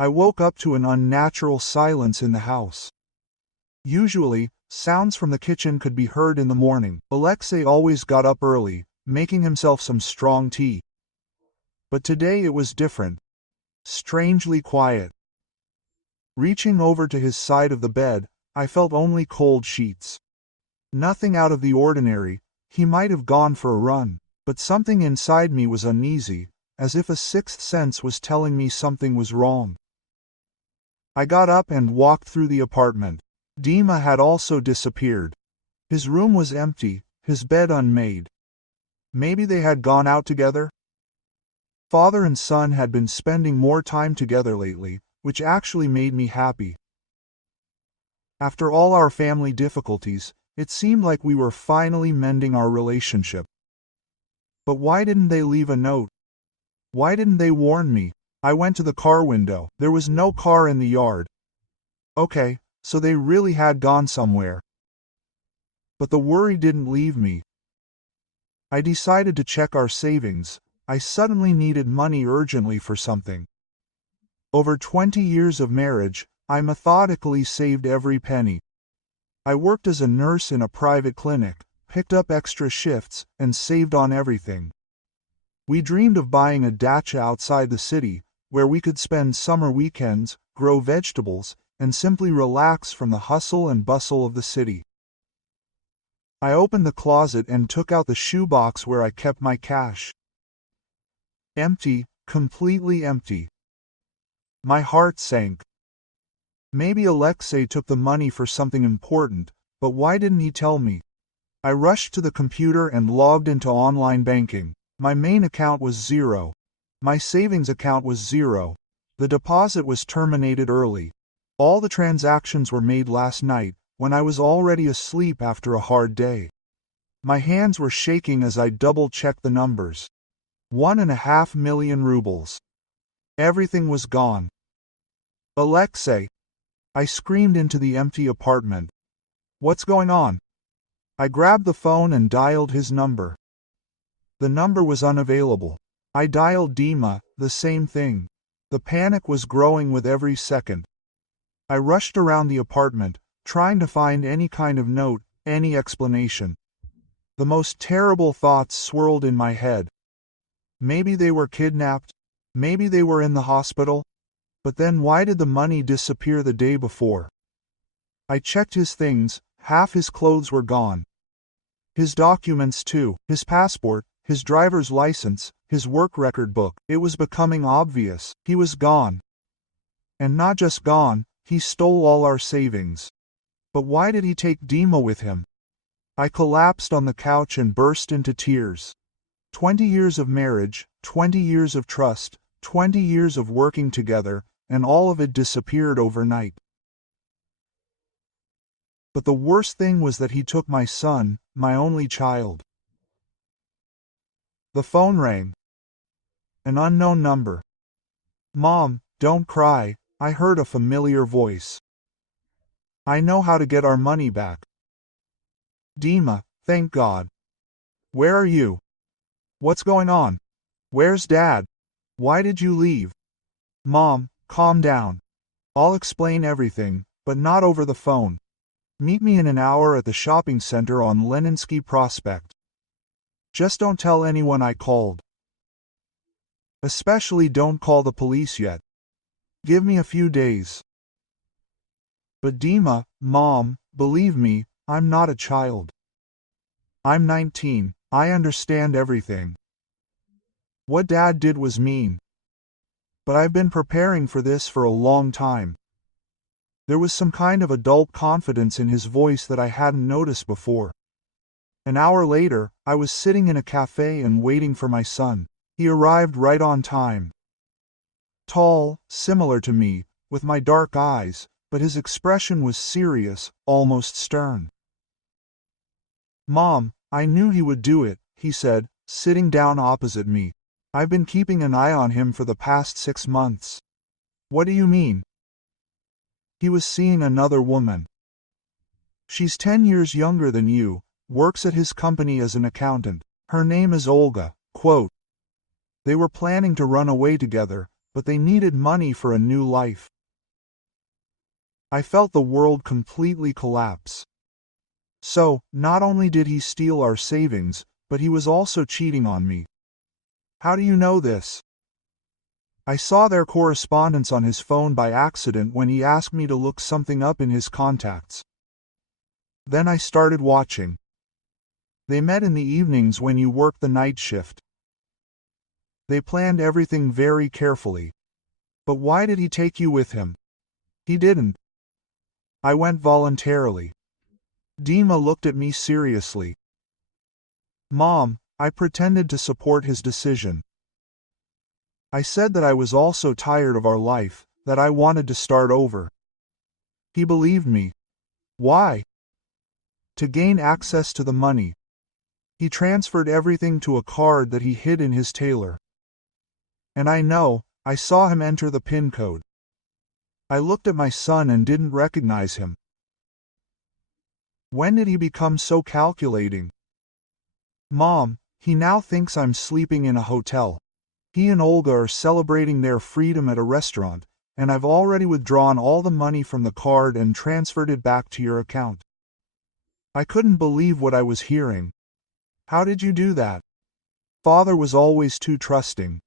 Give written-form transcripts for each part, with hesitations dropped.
I woke up to an unnatural silence in the house. Usually, sounds from the kitchen could be heard in the morning. Alexei always got up early, making himself some strong tea. But today it was different. Strangely quiet. Reaching over to his side of the bed, I felt only cold sheets. Nothing out of the ordinary. He might have gone for a run, but something inside me was uneasy, as if a sixth sense was telling me something was wrong. I got up and walked through the apartment. Dima had also disappeared. His room was empty, his bed unmade. Maybe they had gone out together? Father and son had been spending more time together lately, which actually made me happy. After all our family difficulties, it seemed like we were finally mending our relationship. But why didn't they leave a note? Why didn't they warn me? I went to the car window. There was no car in the yard. Okay, so they really had gone somewhere. But the worry didn't leave me. I decided to check our savings. I suddenly needed money urgently for something. Over 20 years of marriage, I methodically saved every penny. I worked as a nurse in a private clinic, picked up extra shifts, and saved on everything. We dreamed of buying a dacha outside the city, where we could spend summer weekends, grow vegetables, and simply relax from the hustle and bustle of the city. I opened the closet and took out the shoebox where I kept my cash. Empty, completely empty. My heart sank. Maybe Alexei took the money for something important, but why didn't he tell me? I rushed to the computer and logged into online banking. My main account was zero. My savings account was zero. The deposit was terminated early. All the transactions were made last night, when I was already asleep after a hard day. My hands were shaking as I double-checked the numbers. 1.5 million rubles. Everything was gone. Alexei! I screamed into the empty apartment. What's going on? I grabbed the phone and dialed his number. The number was unavailable. I dialed Dima, the same thing. The panic was growing with every second. I rushed around the apartment, trying to find any kind of note, any explanation. The most terrible thoughts swirled in my head. Maybe they were kidnapped. Maybe they were in the hospital. But then why did the money disappear the day before? I checked his things. Half his clothes were gone. His documents too, his passport, his driver's license, his work record book. It was becoming obvious. He was gone. And not just gone, he stole all our savings. But why did he take Dima with him? I collapsed on the couch and burst into tears. 20 years of marriage, 20 years of trust, 20 years of working together, and all of it disappeared overnight. But the worst thing was that he took my son, my only child. The phone rang. An unknown number. Mom, don't cry, I heard a familiar voice. I know how to get our money back. Dima, thank God. Where are you? What's going on? Where's Dad? Why did you leave? Mom, calm down. I'll explain everything, but not over the phone. Meet me in an hour at the shopping center on Leninsky Prospect. Just don't tell anyone I called. Especially don't call the police yet. Give me a few days. But Dima, Mom, believe me, I'm not a child. I'm 19, I understand everything. What Dad did was mean. But I've been preparing for this for a long time. There was some kind of adult confidence in his voice that I hadn't noticed before. An hour later, I was sitting in a cafe and waiting for my son. He arrived right on time. Tall, similar to me, with my dark eyes, but his expression was serious, almost stern. Mom, I knew he would do it, he said, sitting down opposite me. I've been keeping an eye on him for the past 6 months. What do you mean? He was seeing another woman. She's 10 years younger than you, works at his company as an accountant. Her name is Olga, quote. They were planning to run away together, but they needed money for a new life. I felt the world completely collapse. So, not only did he steal our savings, but he was also cheating on me. How do you know this? I saw their correspondence on his phone by accident when he asked me to look something up in his contacts. Then I started watching. They met in the evenings when you worked the night shift. They planned everything very carefully. But why did he take you with him? He didn't. I went voluntarily. Dima looked at me seriously. Mom, I pretended to support his decision. I said that I was also tired of our life, that I wanted to start over. He believed me. Why? To gain access to the money. He transferred everything to a card that he hid in his tailor. And I saw him enter the PIN code. I looked at my son and didn't recognize him. When did he become so calculating? Mom, he now thinks I'm sleeping in a hotel. He and Olga are celebrating their freedom at a restaurant, and I've already withdrawn all the money from the card and transferred it back to your account. I couldn't believe what I was hearing. How did you do that? Father was always too trusting.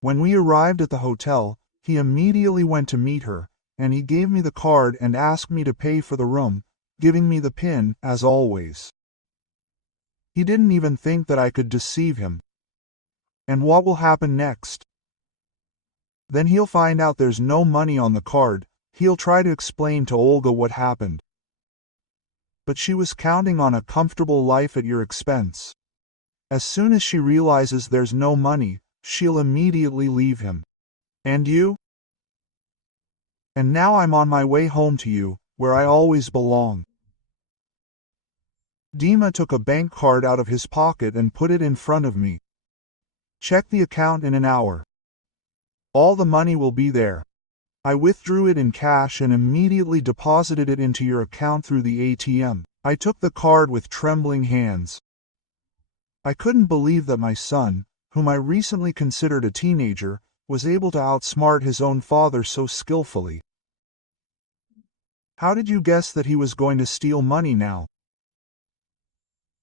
When we arrived at the hotel, he immediately went to meet her, and he gave me the card and asked me to pay for the room, giving me the PIN, as always. He didn't even think that I could deceive him. And what will happen next? Then he'll find out there's no money on the card. He'll try to explain to Olga what happened. But she was counting on a comfortable life at your expense. As soon as she realizes there's no money, she'll immediately leave him. And you? And now I'm on my way home to you, where I always belong. Dima took a bank card out of his pocket and put it in front of me. Check the account in an hour. All the money will be there. I withdrew it in cash and immediately deposited it into your account through the ATM. I took the card with trembling hands. I couldn't believe that my son, whom I recently considered a teenager, was able to outsmart his own father so skillfully. How did you guess that he was going to steal money now?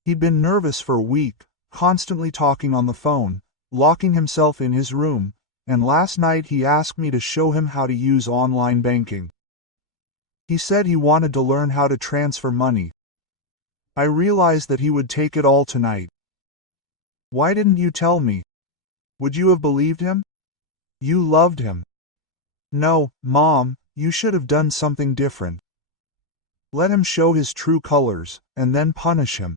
He'd been nervous for a week, constantly talking on the phone, locking himself in his room, and last night he asked me to show him how to use online banking. He said he wanted to learn how to transfer money. I realized that he would take it all tonight. Why didn't you tell me? Would you have believed him? You loved him. No, Mom, you should have done something different. Let him show his true colors, and then punish him.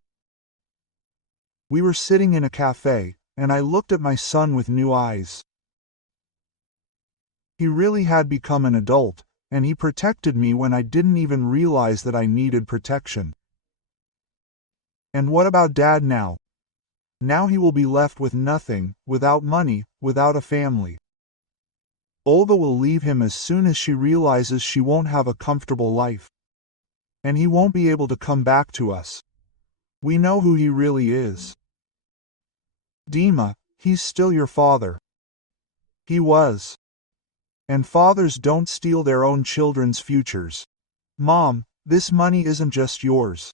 We were sitting in a cafe, and I looked at my son with new eyes. He really had become an adult, and he protected me when I didn't even realize that I needed protection. And what about Dad now? Now he will be left with nothing, without money, without a family. Olga will leave him as soon as she realizes she won't have a comfortable life. And he won't be able to come back to us. We know who he really is. Dima, he's still your father. He was. And fathers don't steal their own children's futures. Mom, this money isn't just yours.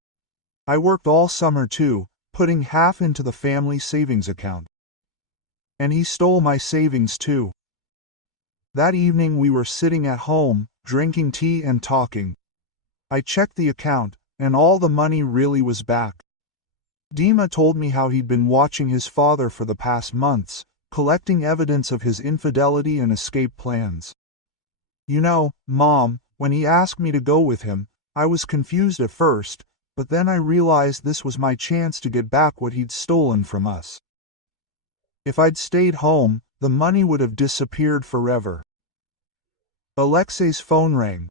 I worked all summer too, putting half into the family savings account. And he stole my savings too. That evening we were sitting at home, drinking tea and talking. I checked the account, and all the money really was back. Dima told me how he'd been watching his father for the past months, collecting evidence of his infidelity and escape plans. You know, Mom, when he asked me to go with him, I was confused at first, but then I realized this was my chance to get back what he'd stolen from us. If I'd stayed home, the money would have disappeared forever. Alexei's phone rang.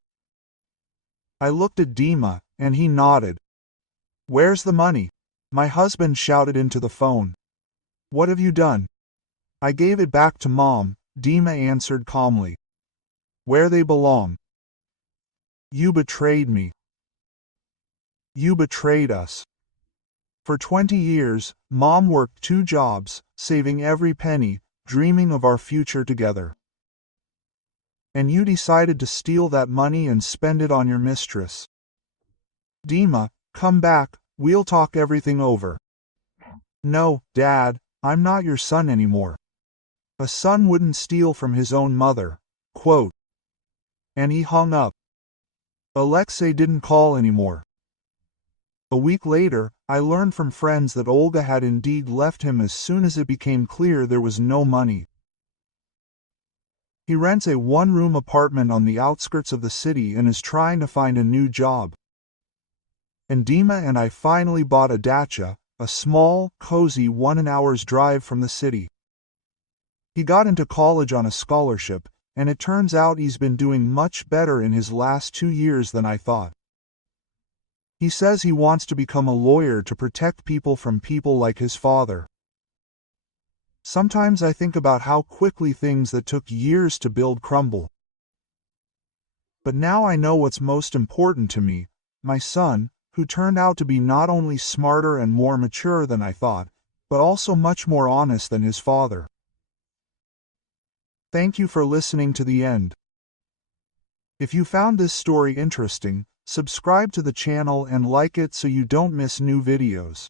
I looked at Dima, and he nodded. Where's the money? My husband shouted into the phone. What have you done? I gave it back to Mom, Dima answered calmly. Where they belong. You betrayed me. You betrayed us. For 20 years, Mom worked 2 jobs, saving every penny, dreaming of our future together. and you decided to steal that money and spend it on your mistress. Dima, come back, we'll talk everything over. No, Dad, I'm not your son anymore. A son wouldn't steal from his own mother. Quote. And he hung up. Alexei didn't call anymore. A week later, I learned from friends that Olga had indeed left him as soon as it became clear there was no money. He rents a one-room apartment on the outskirts of the city and is trying to find a new job. And Dima and I finally bought a dacha, a small, cozy 1 hour's drive from the city. He got into college on a scholarship, and it turns out he's been doing much better in his last 2 years than I thought. He says he wants to become a lawyer to protect people from people like his father. Sometimes I think about how quickly things that took years to build crumble. But now I know what's most important to me, my son, who turned out to be not only smarter and more mature than I thought, but also much more honest than his father. Thank you for listening to the end. If you found this story interesting, subscribe to the channel and like it so you don't miss new videos.